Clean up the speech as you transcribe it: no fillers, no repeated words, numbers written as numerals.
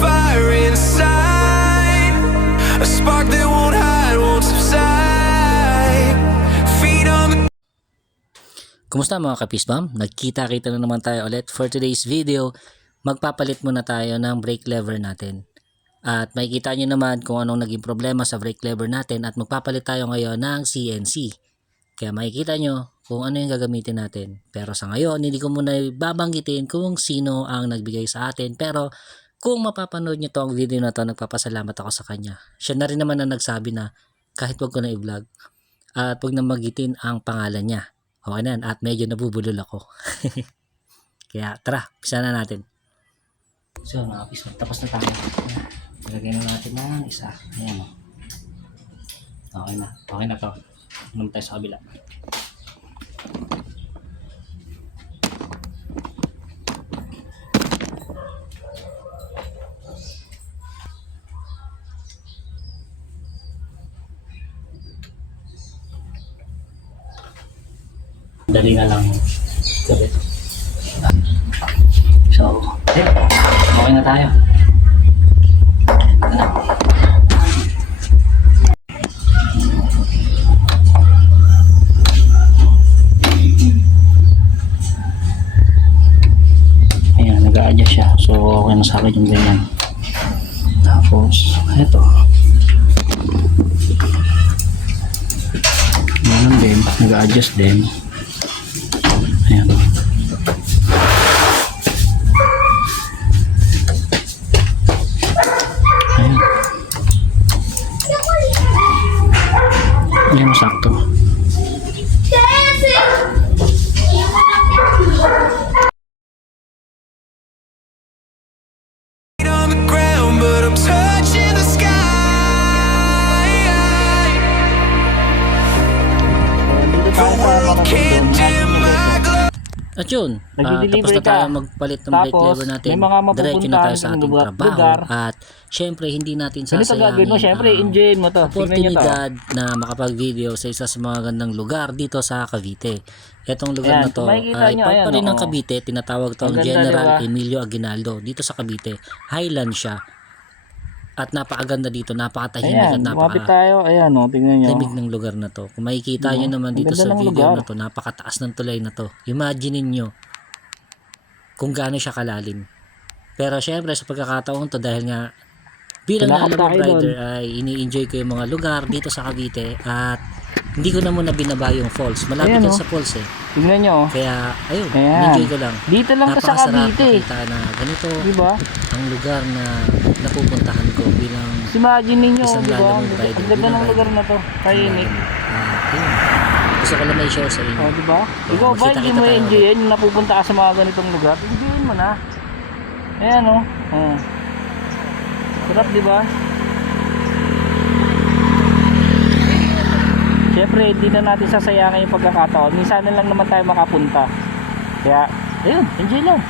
fire inside, a spark that won't hide, won't subside. Feet on the Kumusta mga kapisbam? Nagkita-kita na naman tayo ulit. For today's video, magpapalit muna tayo ng brake lever natin. At makikita nyo naman kung anong naging problema sa brake lever natin at magpapalit tayo ngayon ng CNC. Kaya makikita nyo kung ano yung gagamitin natin. Pero sa ngayon, hindi ko muna babanggitin kung sino ang nagbigay sa atin. Pero kung mapapanood nyo to ang video na to, nagpapasalamat ako sa kanya. Siya na rin naman ang nagsabi na kahit wag ko na i-vlog at wag na magitin ang pangalan niya. Okay na, at medyo nabubulol ako. Kaya tara, pisa na natin. So mga kapisbam, tapos na tayo. Ilagay na natin ng isa. Ayan o. Okay na to. Naman tayo sa kabila. Dali na lang gabit. So, ayun. Okay na tayo. Ayan, nag-a-adjust siya. So, okay na sa akin yung ganyan. Tapos, eto. Ganun din. Nag-a-adjust din. Ayan. Ayan. Ayan, sakto. on the ground, but I'm touching the sky. The world can't dim my glow. At yun, tapos Nagdi-deliver na tayo ka. magpalit ng brake Tapos, lever natin. may mga Diretso na tayo sa mapupuntahan ating kang trabaho. lugar. At syempre, hindi natin Ganito sasayangin gagawin mo, syempre, enjoyin mo to. Tingnan nyo to. oportunidad na makapag-video sa isa sa mga gandang lugar dito sa Cavite. Itong lugar Ayan, na to makikita ay nyo, part ayan, pa rin ng oo. Cavite. Tinatawag to Ang ganda, General diba? Emilio Aguinaldo dito sa Cavite. Highland siya. At napakaganda dito, napakatahimik Ayan, at lumapit tayo. Ayan, o, tingnan nyo. lamig ng lugar na to. Kung makikita nyo naman Ang dito ganda sa ng video lugar. na to, napakataas ng tulay na to. Imagine nyo kung gaano siya kalalim. Pero syempre sa pagkakataon to, dahil nga bilang Tumakot alam tayo rider ay ini-enjoy ko yung mga lugar dito sa Cavite at hindi ko na muna binaba yung falls. Malapit Ayan, yan oh. sa falls eh. Tingnan nyo. Kaya ayun, Ayan. enjoy ko lang. Dito lang to sa Napakasarap Cavite. makita na ganito Diba? ang lugar na napupuntahan ko bilang Mas imagine ninyo, isang diba? lalamog rider. Ang ganda ng lugar na to. Tahimik. Ayun. Gusto ko lang may share sa inyo. O, diba? Ikaw ba, hindi mo enjoyin yung napupunta ka sa mga ganitong lugar? Enjoyin mo na. Ayan, o. Oh. Sarap, diba? Siyempre, hindi na natin sasayangin yung pagkakataon. Minsan na lang naman tayo makapunta. Kaya, ayun, enjoy lang.